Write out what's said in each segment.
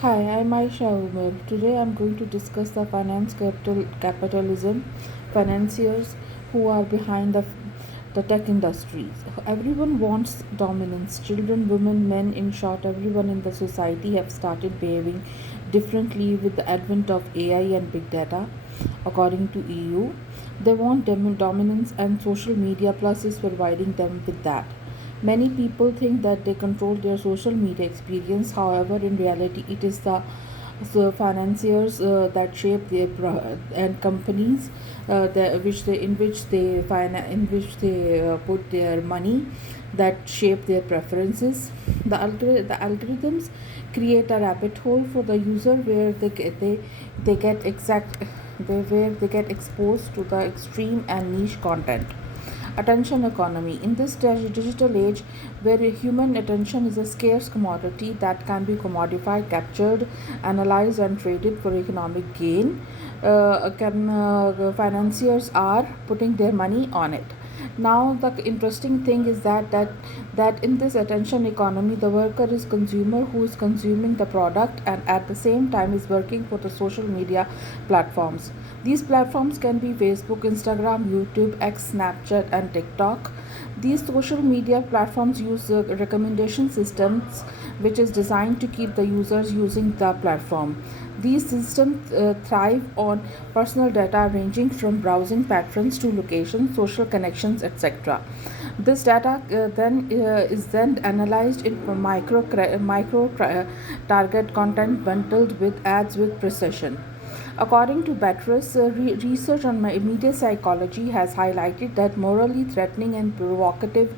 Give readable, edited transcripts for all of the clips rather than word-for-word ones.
Hi, I'm Aisha Umar. Today I'm going to discuss the capitalism, financiers who are behind the tech industries. Everyone wants dominance. Children, women, men, in short, everyone in the society have started behaving differently with the advent of AI and big data. According to EU, they want dominance, and social media plus is providing them with that. Many people think that they control their social media experience. However, in reality, it is the financiers that shape their and companies in which they put their money that shape their preferences. The algorithms create a rabbit hole for the user where they get where they get exposed to the extreme and niche content. Attention economy. In this digital age, where human attention is a scarce commodity that can be commodified, captured, analyzed, and traded for economic gain, financiers are putting their money on it. Now the interesting thing is that in this attention economy, the worker is consumer who is consuming the product and at the same time is working for the social media platforms. These platforms can be Facebook, Instagram, YouTube, X, Snapchat, and TikTok. These social media platforms use recommendation systems which is designed to keep the users using the platform. These systems thrive on personal data ranging from browsing patterns to location, social connections, etc. This data is then analyzed in target content bundled with ads with precision. According to Batras, research on media psychology has highlighted that morally threatening and provocative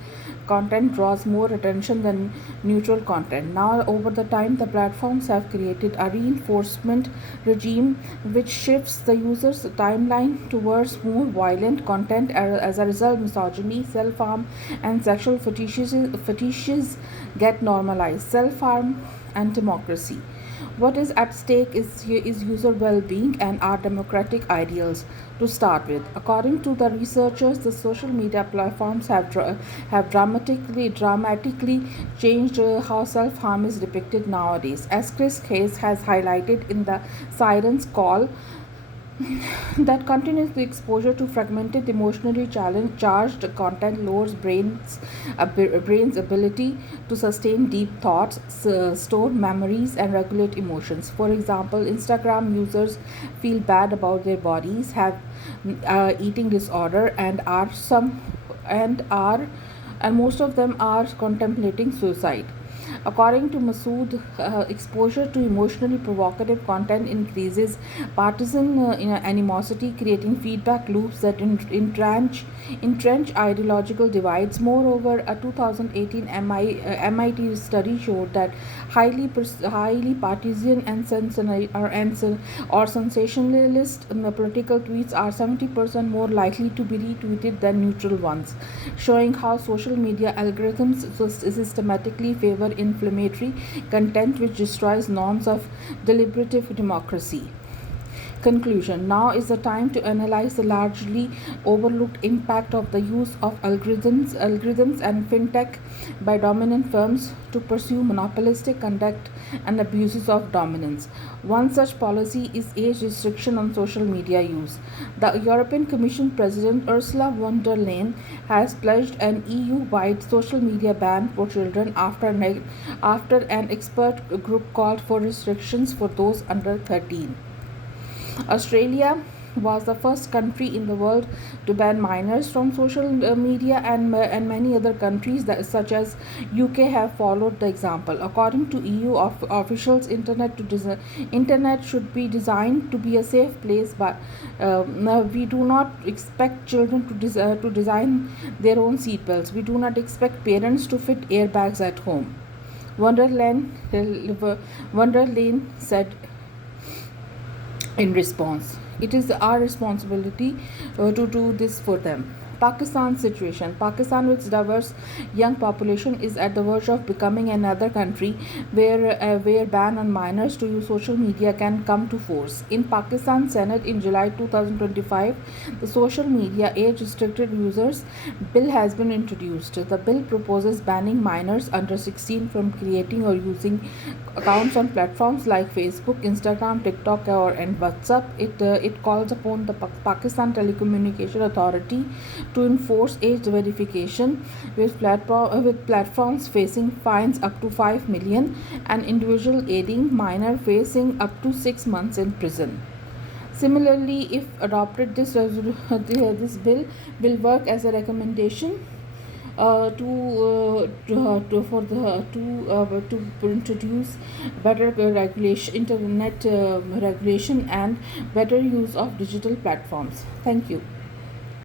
content draws more attention than neutral content. Now, over the time, the platforms have created a reinforcement regime which shifts the user's timeline towards more violent content. As a result, misogyny, self harm, and sexual fetishes get normalized. Self harm and democracy. What is at stake is user well being and our democratic ideals. To start with, according to the researchers, the social media platforms have dramatically changed how self harm is depicted nowadays. As Chris Hayes has highlighted in the Siren's Call, that continuous exposure to fragmented, emotionally charged content lowers brain's ability to sustain deep thoughts, store memories, and regulate emotions. For example, Instagram users feel bad about their bodies, have eating disorder, and are and most of them are contemplating suicide. According to Masood, exposure to emotionally provocative content increases partisan animosity, creating feedback loops that entrench ideological divides. Moreover, a 2018 MIT study showed that highly partisan and sensationalist political tweets are 70% more likely to be retweeted than neutral ones, showing how social media algorithms systematically favor inflammatory content which destroys norms of deliberative democracy. Conclusion. Now is the time to analyze the largely overlooked impact of the use of algorithms and fintech by dominant firms to pursue monopolistic conduct and abuses of dominance. One such policy is age restriction on social media use. The European Commission President Ursula von der Leyen has pledged an EU-wide social media ban for children after an expert group called for restrictions for those under 13. Australia was the first country in the world to ban minors from social media, and many other countries such as UK have followed the example. According to EU officials, internet should be designed to be a safe place, but we do not expect children to design their own seatbelts. We do not expect parents to fit airbags at home. Wonderland said in response. It is our responsibility to do this for them. Pakistan situation. Pakistan, with its diverse young population, is at the verge of becoming another country where ban on minors to use social media can come to force. In Pakistan Senate in July 2025, the social media age restricted users bill has been introduced. The bill proposes banning minors under 16 from creating or using accounts on platforms like Facebook, Instagram, TikTok, and WhatsApp. It calls upon the Pakistan Telecommunication Authority to enforce age verification, with platforms facing fines up to 5 million and individual aiding minor facing up to 6 months in prison. Similarly, if adopted, this bill will work as a recommendation to introduce better regulation, internet regulation, and better use of digital platforms. Thank you.